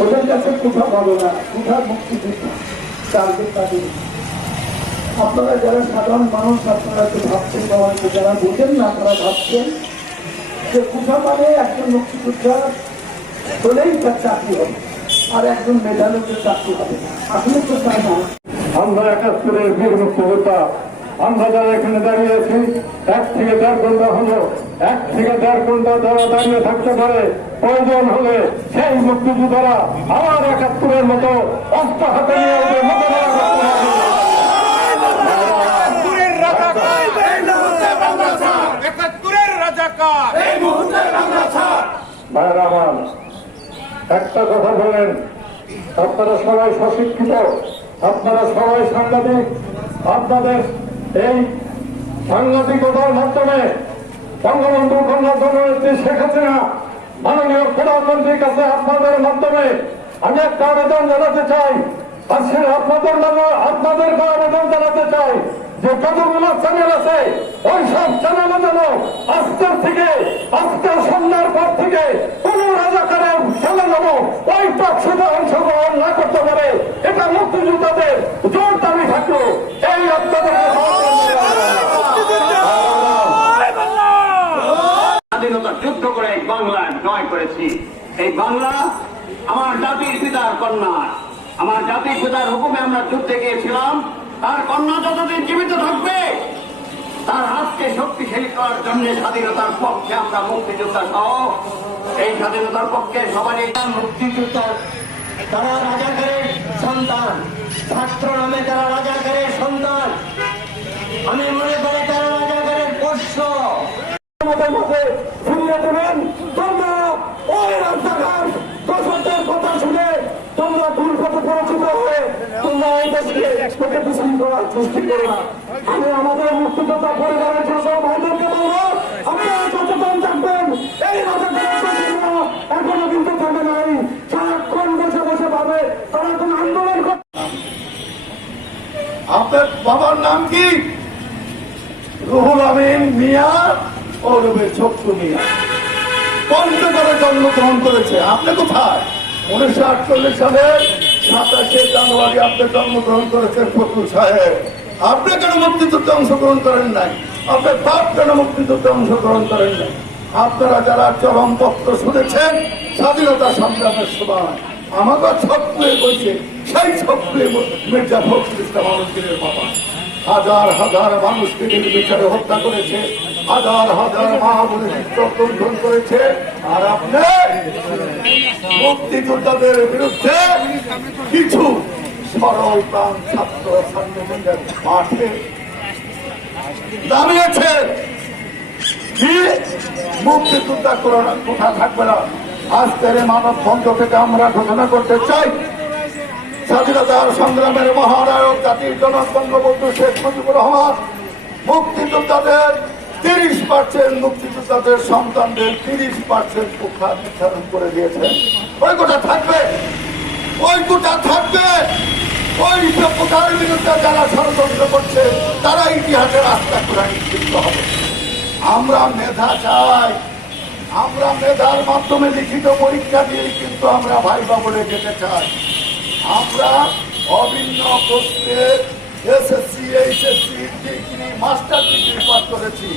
ওদের কাছে কোথাও পাবে না, কোথাও মুক্তিযুদ্ধ টার্গেট তাদের। আপনারা যারা সাধারণ মানুষ, আপনারা তো ভাবছেন, যারা বোঝেন না তারা ভাবছেন যে কোথা মানে একজন মুক্তিযোদ্ধা হলেই তার চাকরি হবে, আর একজন মেধালোকের চাকরি হবে না। আসলে তো তাই না। আমরা ৭১-এর বীর মুক্তিযোদ্ধা, আমরা যারা এখানে দাঁড়িয়েছি ১ থেকে ১.৫ ঘন্টা হলো, ১ থেকে ১.৫ ঘন্টা যারা দাঁড়িয়ে থাকতে পারে, প্রয়োজন হলে সেই মুক্তিযোদ্ধারা আবার ৭১-এর মতো অস্ত্র হাতে নিয়ে ওদের মোকাবেলা করতে হবে। ভাইয়েরা আমার, একটা কথা বলেন, আপনারা সবাই সশিক্ষিত, আপনারা সবাই সাংবাদিক, আপনাদের এই সাংবাদিকতার মাধ্যমে বঙ্গবন্ধু কন্যা জননেত্রী শেখ হাসিনা মাননীয় প্রধানমন্ত্রীর কাছে আপনাদের মাধ্যমে আমি একটা আবেদন জানাতে চাই। আজকে আপনাদেরকে আবেদন জানাতে চাই যে কতগুলো চ্যানেল আছে ওই সব চ্যানেলে যেন আজকের থেকে, আজকের সন্ধ্যার পর থেকে কোন রাজাকারের চ্যানেল ওই টকশোতে অংশগ্রহণ না করতে পারে, এটা মুক্তিযোদ্ধাদের জোর দাবি থাকলো। এই আপনাদের স্বাধীনতা যুদ্ধ করে এই বাংলা জয় করেছি। এই বাংলা আমার জাতির পিতার কন্যা, আমার জাতির পিতার হুকুমে আমরা যুদ্ধে গিয়েছিলাম। তার কন্যা যতদিন জীবিত থাকবে, তার হাতকে শক্তিশালী করার জন্য স্বাধীনতার পক্ষে আমরা মুক্তিযোদ্ধা সহ এই স্বাধীনতার পক্ষে সবারই মুক্তিযোদ্ধা। তারা রাজাকারের সন্তান, ছাত্র নামে তারা রাজাকারের সন্তান। আমি মনে করি তারা রাজাকারের পোষ্য। ফিরিয়ে দেবেন। তোমরা ওই রাস্তাঘাট দর্শকদের কথা শুনে তোমরা ভুল পথে পরিচিত হয়ে তোমরা এই দেশকে বিশৃঙ্খলা সৃষ্টি করো না। আমি আমাদের মুক্তিযোদ্ধা পরিবারের যেসব ভাইদেরকে বলবো, আপনারা সচেতন থাকবেন। এই এখনো কিন্তু থাকে নাই, সারাক্ষণ বসে বসে ভাবে তারা এখন আন্দোলন করে। আপনার বাবার নাম কি? রুহুল আমিন মিয়া ও রবি ছোট্ট মিয়া। পঞ্চগড়ে জন্মগ্রহণ করেছে। আপনি কোথায়? 1948 সালের 27শে জানুয়ারি আপনি জন্মগ্রহণ করেছেন ফখরুল সাহেব। আপনি কেন মুক্তিযুদ্ধে অংশগ্রহণ করেন নাই? আপনার বাপ কেন মুক্তিযুদ্ধে অংশগ্রহণ করেন নাই? আপনারা যারা চরম পত্র শুনেছেন স্বাধীনতা সংগ্রামের সময়, আমাকে ছত্রে বলছে, সেই ছত্রে মির্জা ফখরুল ইসলাম আলমগীরের বাবা হাজার হাজার মানুষকে নির্বিচারে হত্যা করেছে, হাজার হাজার মা বোনের লুণ্ঠন করেছে। আর আপনি মুক্তিযোদ্ধাদের বিরুদ্ধে কিছু সরল প্রাণ ছাত্র ছাত্রীদের মাঠে দাঁড়িয়েছে। কি মুক্তিযোদ্ধা কোথা থাকবে না? আজকের মানব বন্ধ থেকে আমরা ঘোষণা করতে চাই, স্বাধীনতার সংগ্রামের মহানায়ক জাতির জনক বঙ্গবন্ধু শেখ মুজিবুর রহমান মুক্তিযোদ্ধাদের 30% মুক্তিযোদ্ধাদের সন্তানদের 30% কোঠা নির্ধারণ করে দিয়েছেন। ওই কোটা থাকবে, ওই কোটা থাকবে। ওই কোটার বিরুদ্ধে যারা ষড়যন্ত্র করছে তারা ইতিহাসের রাস্তা করে নিশ্চিত হবে। আমরা মেধা চাই, আমরা মেধার মাধ্যমে লিখিত পরীক্ষা দিয়ে কিন্তু আমরা ভাইবা বলে যেতে চাই। আমরা অভিন্ন প্রশ্নে SSC, HSC, degree, master degree pass করেছি।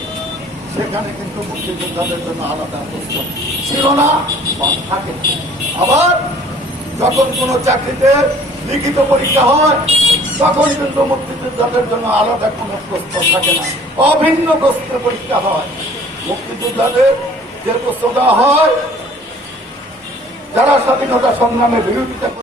সেখানে কিন্তু মুক্তিযোদ্ধাদের জন্য আলাদা প্রশ্ন ছিল না, থাকে না। আবার যখন কোনো চাকরিতে লিখিত পরীক্ষা হয় তখন কিন্তু মুক্তিযোদ্ধাদের জন্য আলাদা কোনো প্রশ্ন থাকে না, অভিন্ন প্রশ্নের পরীক্ষা হয়। মুক্তিযোদ্ধাদের যে প্রশ্নটা হয়, যারা স্বাধীনতা সংগ্রামে বিরোধিতা